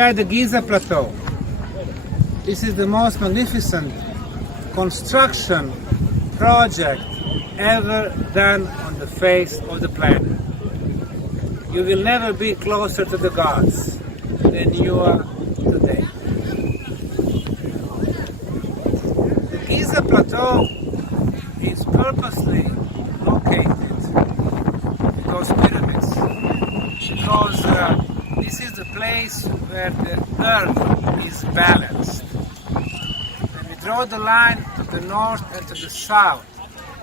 are at the Giza Plateau. This is the most magnificent construction project ever done on the face of the planet. You will never be closer to the gods than you are today. The Giza Plateau is purposely located, those pyramids, because this is the place where the earth is balanced. When we draw the line to the north and to the south,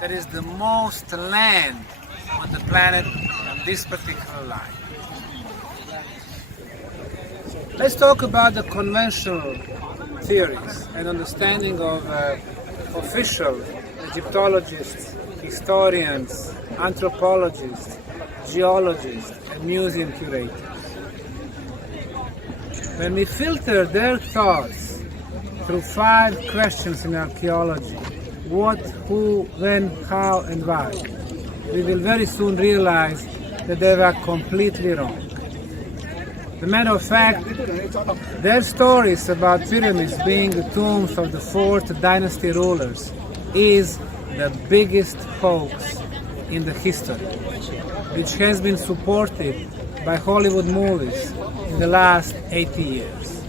there is the most land on the planet on this particular line. Let's talk about the conventional theories and understanding of official Egyptologists, historians, anthropologists, geologists, and museum curators. When we filter their thoughts through 5 questions in archaeology, what, who, when, how, and why, we will very soon realize that they were completely wrong. As a matter of fact, their stories about pyramids being the tombs of the 4th dynasty rulers is the biggest hoax in the history, which has been supported by Hollywood movies in the last 80 years.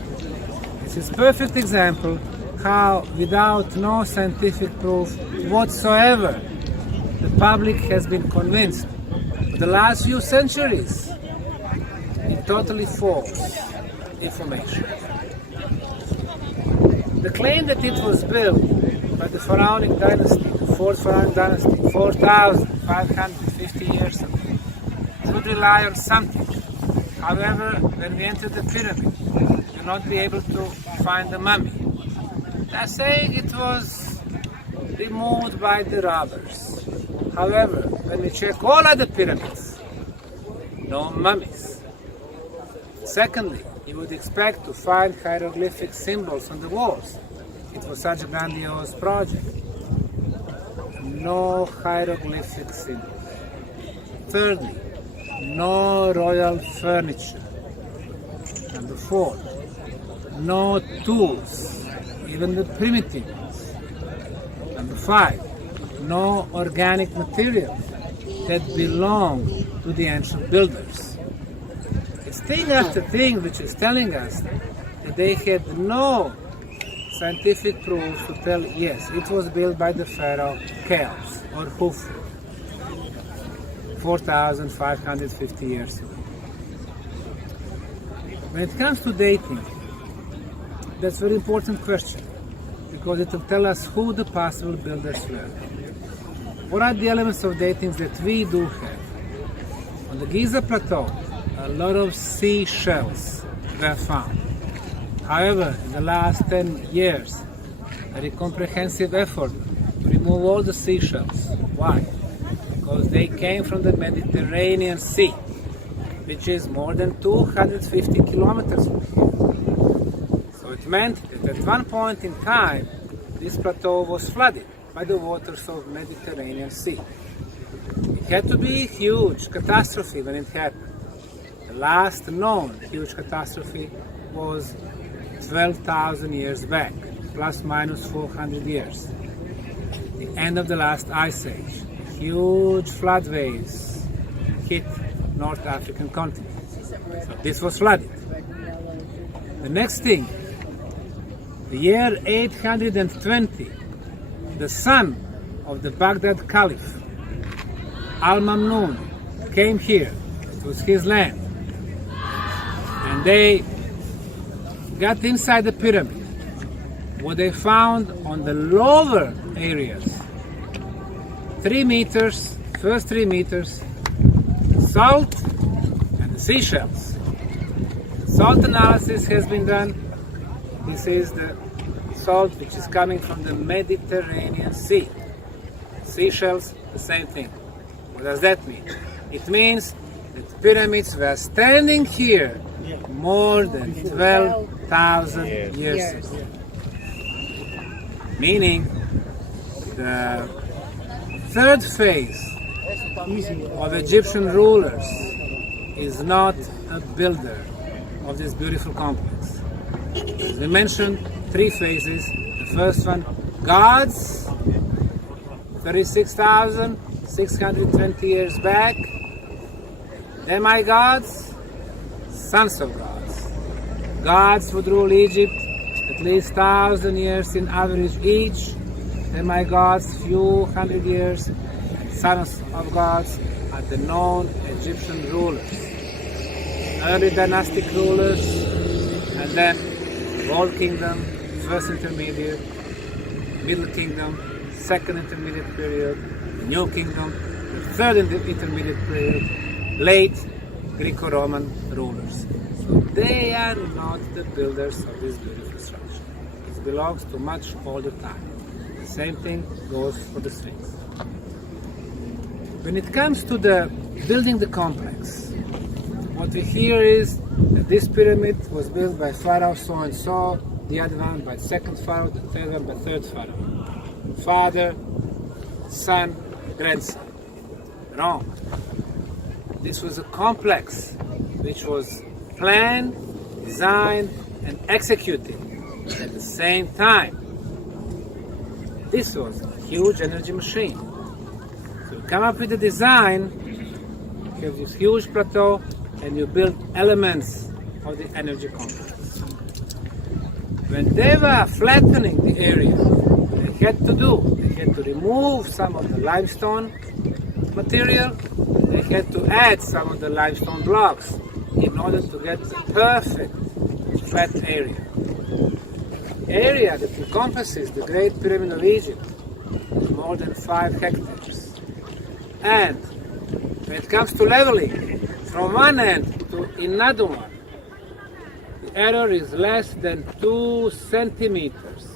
This is a perfect example how, without no scientific proof whatsoever, the public has been convinced for the last few centuries in totally false information. The claim that it was built by the pharaonic dynasty, the 4th pharaonic dynasty, 4,550 years ago, would rely on something. However, when we enter the pyramid, we will not be able to find the mummy. They're saying it was removed by the robbers. However, when we check all other pyramids, no mummies. Secondly, you would expect to find hieroglyphic symbols on the walls. It was such a grandiose project. No hieroglyphic symbols. Thirdly, no royal furniture. Number 4, no tools, even the primitive ones. Number 5, no organic material that belong to the ancient builders. It's thing after thing which is telling us that they had no scientific proof to tell, yes, it was built by the pharaoh Cheops or Khufu 4,550 years ago. When it comes to dating, that's a very important question because it will tell us who the possible builders were. What are the elements of dating that we do have? On the Giza Plateau, a lot of seashells were found. However, in the last 10 years, a very comprehensive effort to remove all the seashells. Why? Because they came from the Mediterranean Sea, which is more than 250 kilometers away. So it meant that at one point in time, this plateau was flooded by the waters of Mediterranean Sea. It had to be a huge catastrophe when it happened. The last known huge catastrophe was 12,000 years back, plus minus 400 years. The end of the last ice age. Huge flood waves hit North African continent. So this was flooded. The next thing, the year 820, the son of the Baghdad Caliph, Al-Mamnun, came here. It was his land. And they got inside the pyramid. What they found on the lower areas, 3 meters, first 3 meters, salt and the seashells. Salt analysis has been done. This is the salt which is coming from the Mediterranean Sea. Seashells, the same thing. What does that mean? It means that the pyramids were standing here more than 12,000 years ago. Meaning the third phase of Egyptian rulers is not a builder of this beautiful complex. As we mentioned, 3 phases. The first one, gods, 36,620 years back. Demigods, sons of gods. Gods would rule Egypt at least 1,000 years in average each. Demigods, few hundred years. Sons of gods are the known Egyptian rulers. Early dynastic rulers, and then Old Kingdom, First Intermediate, Middle Kingdom, Second Intermediate period, New Kingdom, the Third Intermediate period, late Greco-Roman rulers. So they are not the builders of this beautiful structure. It belongs to much older time. The same thing goes for the Sphinx. When it comes to the building the complex, what we hear is that this pyramid was built by Pharaoh so and so, the other one by second Pharaoh, the third one by third Pharaoh. Father, son, grandson. Wrong. This was a complex which was planned, designed, and executed at the same time. This was a huge energy machine. So you come up with a design, you have this huge plateau, and you build elements of the energy complex. When they were flattening the area, they had to remove some of the limestone material, they had to add some of the limestone blocks in order to get the perfect flat area. Area that encompasses the Great Pyramid of Egypt is more than 5 hectares. And when it comes to leveling, from one end to another one, the error is less than 2 centimeters.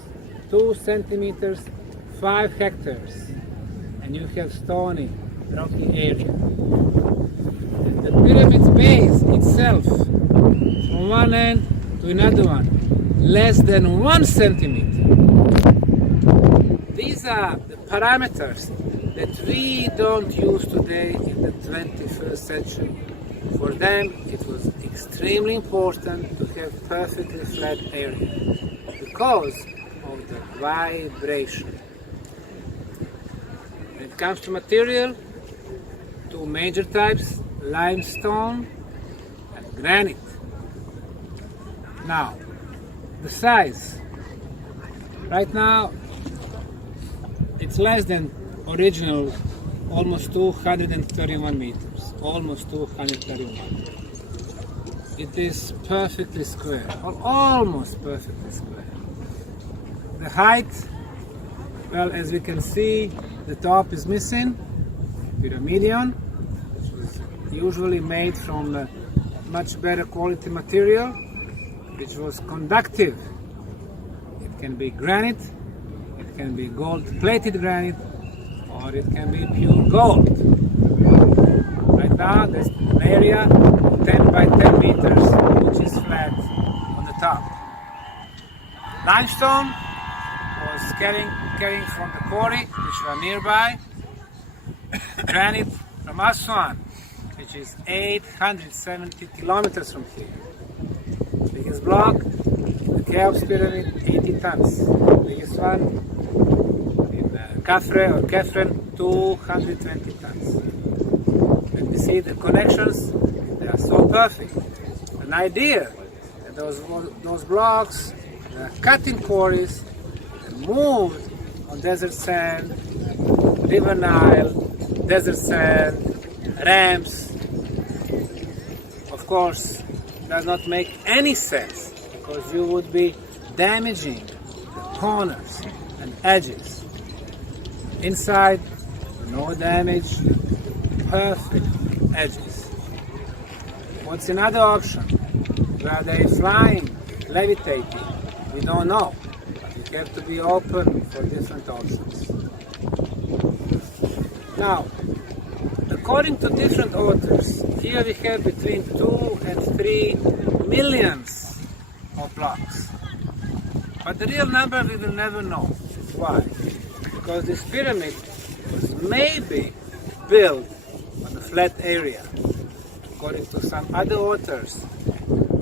2 centimeters, 5 hectares. And you have stony, rocky area. And the pyramid's base itself, from one end to another one, less than 1 centimeter. These are the parameters that we don't use today in the 21st century. For them, it was extremely important to have perfectly flat area because of the vibration. When it comes to material, 2 major types, limestone and granite. Now, the size. Right now, it's less than original, almost 231 meters. Almost 231. It is perfectly square, or almost perfectly square. The height, well, as we can see, the top is missing, pyramidion, which was usually made from much better quality material, which was conductive. It can be granite, it can be gold-plated granite, or it can be pure gold. Right now, there's an area 10 by 10 meters, which is flat on the top. Limestone was carrying from the quarry, which were nearby. Granite from Aswan, which is 870 kilometers from here. Biggest block, the Cheops Pyramid, 80 tons. Biggest one in Kefren, 220 tons. And we see the connections, they are so perfect. An idea that those blocks were cut in quarries and moved on desert sand, river Nile, desert sand, ramps. Of course, does not make any sense because you would be damaging the corners and edges. Inside, no damage, perfect edges. What's another option? Were they flying, levitating? We don't know. You have to be open for different options. Now, according to different authors, here we have between 2 and 3 millions of blocks. But the real number we will never know. Why? Because this pyramid was maybe built on a flat area. According to some other authors,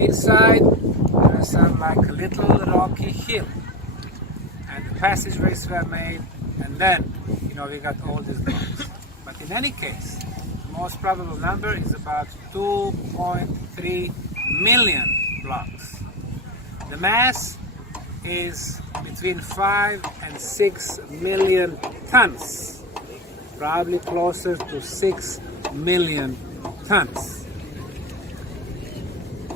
Inside, there is some like a little rocky hill, and the passageways were made, and then, we got all these blocks. But in any case, the most probable number is about 2.3 million blocks. The mass is between 5 and 6 million tons, probably closer to 6 million tons.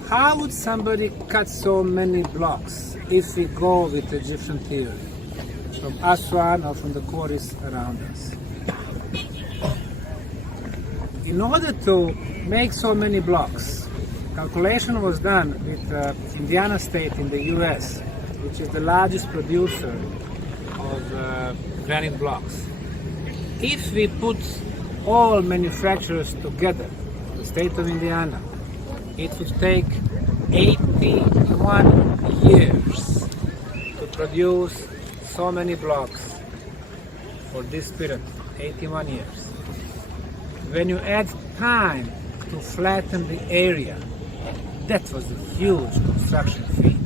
How would somebody cut so many blocks if we go with Egyptian theory, from Aswan or from the quarries around us? In order to make so many blocks, calculation was done with Indiana State in the US, which is the largest producer of granite blocks. If we put all manufacturers together, the state of Indiana, it would take 81 years to produce so many blocks for this period, 81 years. When you add time to flatten the area, that was a huge construction feat.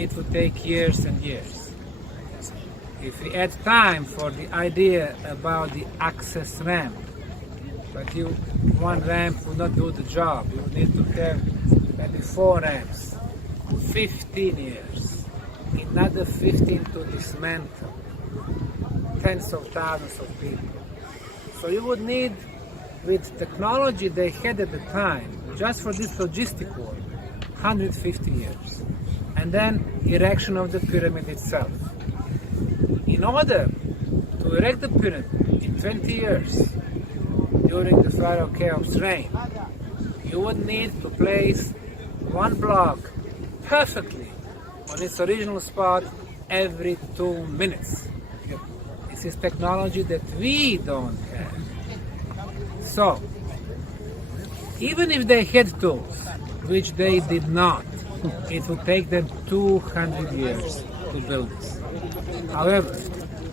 It would take years and years. If we add time for the idea about the access ramp, but one ramp would not do the job. You would need to have maybe 4 ramps, 15 years, another 15 to dismantle, tens of thousands of people. So you would need, with technology they had at the time, just for this logistic work, 150 years. And then erection of the pyramid itself. In order to erect the pyramid in 20 years, during the Pharaoh Cheops' reign, you would need to place one block perfectly on its original spot every 2 minutes. This is technology that we don't have. So, even if they had tools, which they did not, it would take them 200 years to build this. However,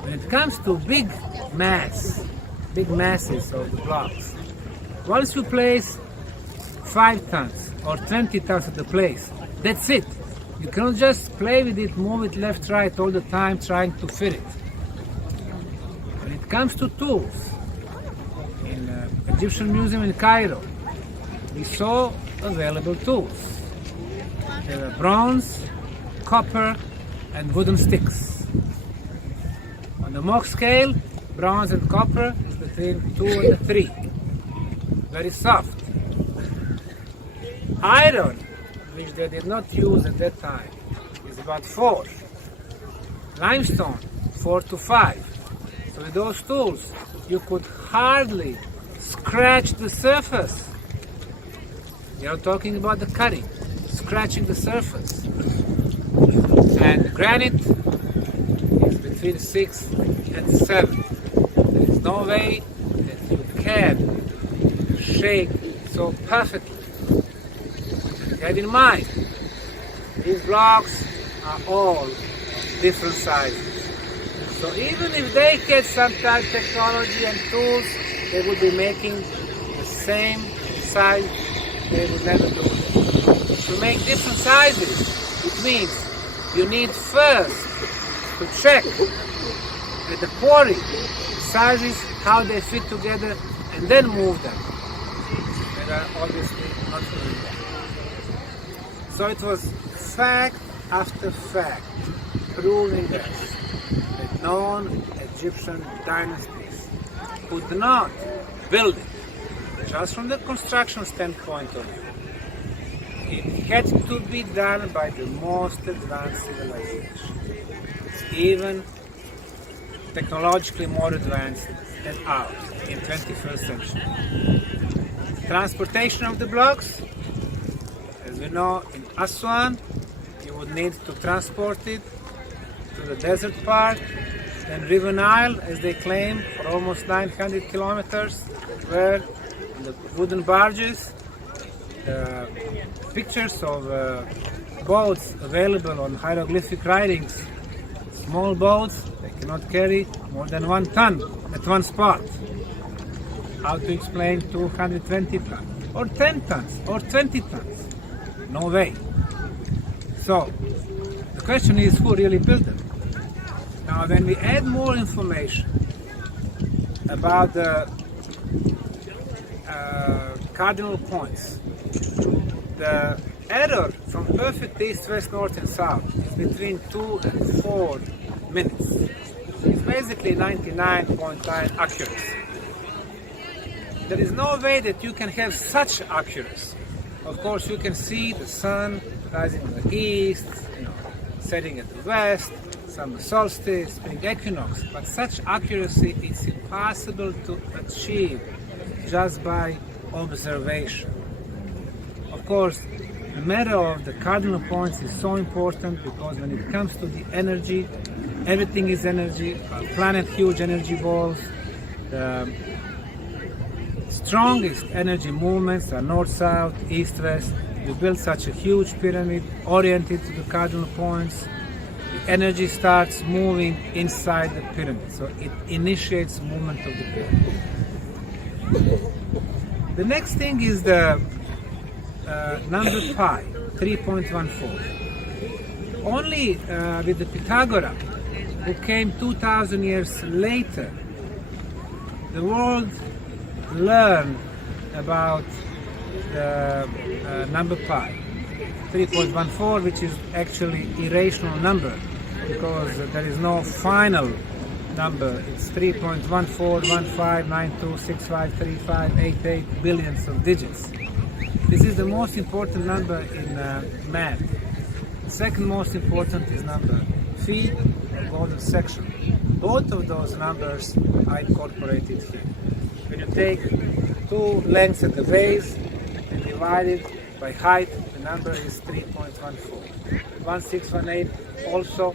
when it comes to big masses of the blocks, once you place 5 tons or 20 tons at the place, that's it. You cannot just play with it, move it left, right all the time trying to fit it. When it comes to tools, in the Egyptian Museum in Cairo, we saw available tools. There were bronze, copper, and wooden sticks. On the Mach scale, bronze and copper is between 2 and 3. Very soft. Iron, which they did not use at that time, is about 4. Limestone, 4 to 5. So with those tools, you could hardly scratch the surface. We are talking about the cutting, scratching the surface. And granite is between 6 and 7. There is no way that you can shape so perfectly. Have in mind, these blocks are all different sizes. So even if they had some type of technology and tools, they would be making the same size. They would never do it. To make different sizes, it means you need first to check at the quarry sizes, how they fit together, and then move them. They are obviously not doing that. So it was fact after fact proving us that known Egyptian dynasties could not build it just from the construction standpoint of view. It had to be done by the most advanced civilization, even technologically more advanced than ours in 21st century. Transportation of the blocks, as we know, in Aswan, you would need to transport it to the desert part, then River Nile, as they claim, for almost 900 kilometers, where in the wooden barges, the pictures of boats available on hieroglyphic writings, small boats, they cannot carry more than 1 ton at one spot. How to explain 220 tons, or 10 tons, or 20 tons? No way. So, the question is, who really built them? Now, when we add more information about the cardinal points, the error from perfect east, west, north, and south is between 2 and 4 minutes. It's basically 99.9 accuracy. There is no way that you can have such accuracy. Of course, you can see the sun rising in the east, setting at the west, summer solstice, spring equinox, but such accuracy is impossible to achieve just by observation. Of course, the matter of the cardinal points is so important because when it comes to the energy, everything is energy. Our planet, huge energy balls. The strongest energy movements are north-south, east-west. We built such a huge pyramid oriented to the cardinal points. The energy starts moving inside the pyramid, so it initiates movement of the pyramid. The next thing is the number pi, 3.14. Only with the Pythagoras, who came 2,000 years later, the world learned about the number pi, 3.14, which is actually irrational number because there is no final number. It's 3.141592653588 billions of digits. This is the most important number in math. The second most important is number phi, golden section. Both of those numbers are incorporated here. When you take two lengths at the base and divide it by height, the number is 3.14. 1618 also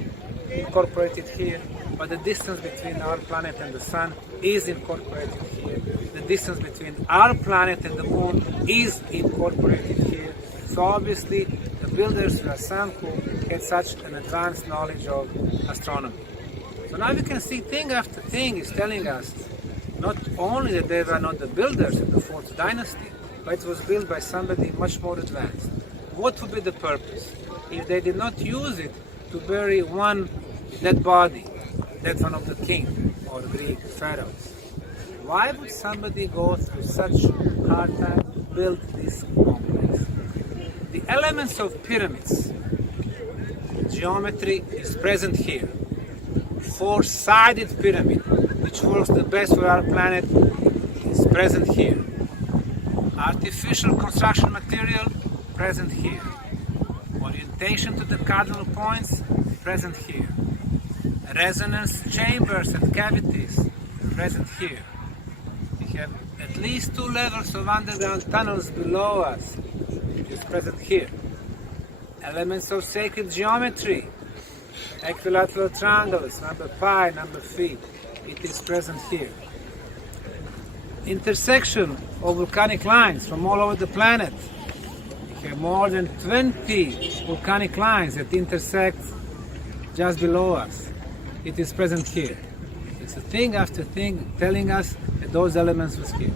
incorporated here, but the distance between our planet and the sun is incorporated here. The distance between our planet and the moon is incorporated here. So obviously the builders were some who had such an advanced knowledge of astronomy. So now we can see thing after thing is telling us not only that they were not the builders in the 4th dynasty, but it was built by somebody much more advanced. What would be the purpose if they did not use it to bury one dead body, that one of the king or Greek pharaohs? Why would somebody go through such hard time to build this complex? The elements of pyramids, geometry is present here. 4-sided pyramid, which works the best for our planet, is present here. Artificial construction material, present here. Orientation to the cardinal points, present here. Resonance chambers and cavities, present here. We have at least 2 levels of underground tunnels below us, which is present here. Elements of sacred geometry, equilateral triangles, number pi, number phi, it is present here. Intersection of volcanic lines from all over the planet. We have more than 20 volcanic lines that intersect just below us. It is present here. It's a thing after thing telling us that those elements was here.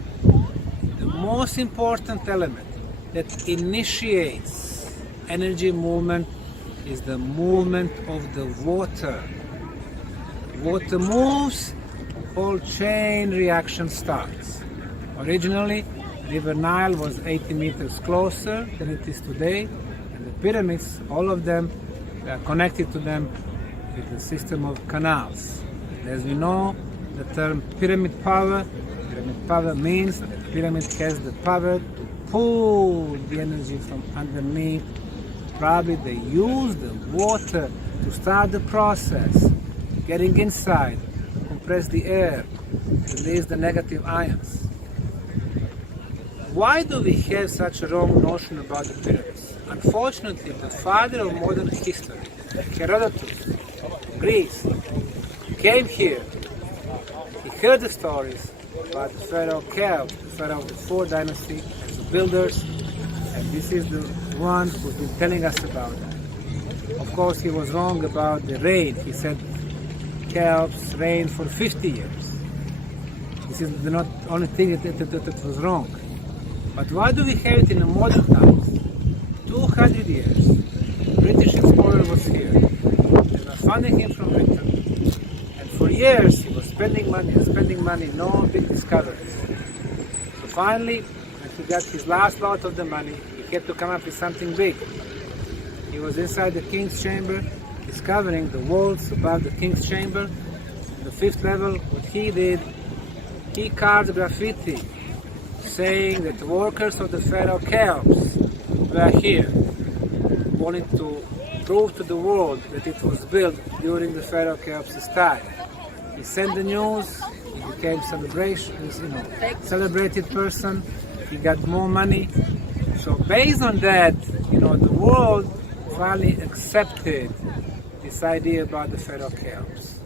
The most important element that initiates energy movement is the movement of the water. Water moves, whole chain reaction starts. Originally, River Nile was 80 meters closer than it is today, and the pyramids, all of them, are connected to them with a system of canals. As we know, the term pyramid power means that the pyramid has the power to pull the energy from underneath. Probably they use the water to start the process, getting inside, compress the air, release the negative ions. Why do we have such a wrong notion about the pyramids? Unfortunately, the father of modern history, Herodotus, Greece, came here. He heard the stories about the pharaoh Cheops, the pharaoh of the 4th dynasty, and the builders, and this is the one who's been telling us about that. Of course, he was wrong about the reign. He said Cheops reigned for 50 years. This is the not only thing that was wrong. But why do we have it in the modern times? 200 years, the British explorer was here. They were funding him from Britain. And for years he was spending money, no big discoveries. So finally, when he got his last lot of the money, he had to come up with something big. He was inside the king's chamber, discovering the walls above the king's chamber. On the 5th level, what he did, he carved graffiti saying that the workers of the Pharaoh Cheops were here, wanting to prove to the world that it was built during the Pharaoh Cheops' time. He sent the news, he became celebrated person, he got more money. So based on that, the world finally accepted this idea about the Pharaoh Cheops.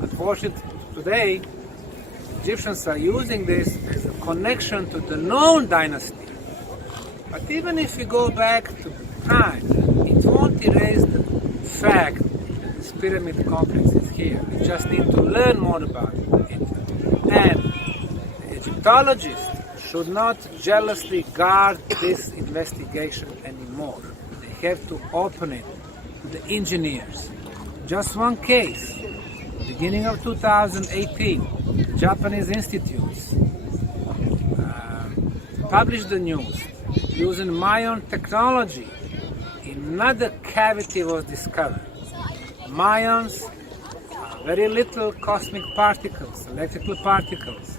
Unfortunately, today, Egyptians are using this as a connection to the known dynasty. But even if we go back to time, it won't erase the fact that this pyramid complex is here. We just need to learn more about it. And the Egyptologists should not jealously guard this investigation anymore. They have to open it to the engineers. Just one case. Beginning of 2018, Japanese institutes published the news using Mayan technology. Another cavity was discovered. Mayans are very little cosmic particles, electrical particles,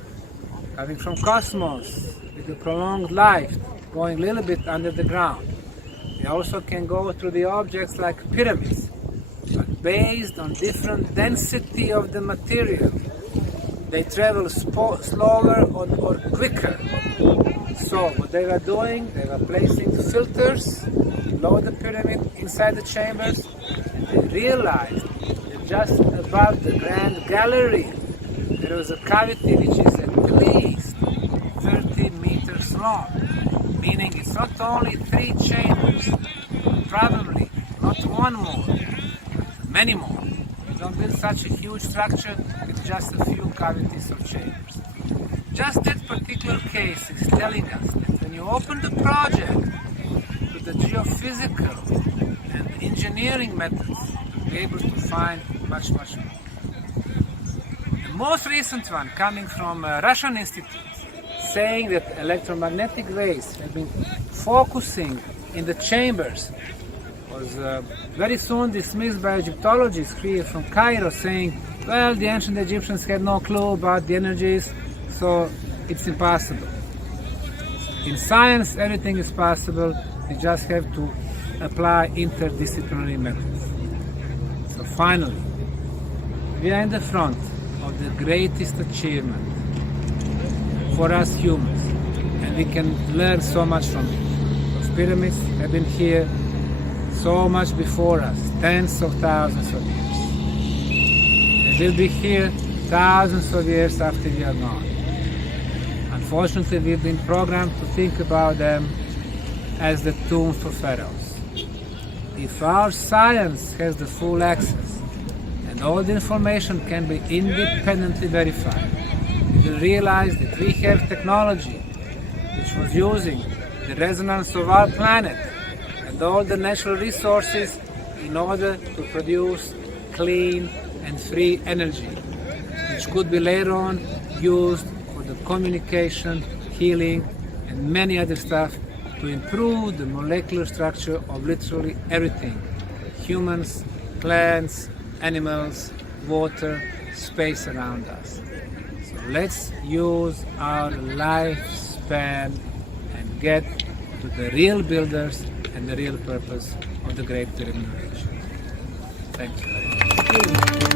coming from cosmos with a prolonged life, going a little bit under the ground. They also can go through the objects like pyramids, but based on different density of the material, they travel slower or quicker. So what they were doing, they were placing filters below the pyramid inside the chambers. They realized that just above the grand gallery there was a cavity which is at least 30 meters long, meaning it's not only 3 chambers, probably not one more, many more. You don't build such a huge structure with just a few cavities of chambers. Just that particular case is telling us that when you open the project to the geophysical and engineering methods, you'll be able to find much, much more. The most recent one coming from Russian institute saying that electromagnetic waves have been focusing in the chambers was very soon dismissed by Egyptologists here from Cairo, saying, well, the ancient Egyptians had no clue about the energies, so it's impossible. In science, everything is possible. You just have to apply interdisciplinary methods. So finally, we are in the front of the greatest achievement for us humans, and we can learn so much from it. Those pyramids have been here so much before us, tens of thousands of years. They will be here thousands of years after we are gone. Unfortunately, we've been programmed to think about them as the tomb for pharaohs. If our science has the full access and all the information can be independently verified, we will realize that we have technology which was using the resonance of our planet and all the natural resources in order to produce clean and free energy, which could be later on used for the communication, healing, and many other stuff to improve the molecular structure of literally everything: humans, plants, animals, water, space around us. So let's use our lifespan and get to the real builders and the real purpose of the Great Pyramid. Thank you very much.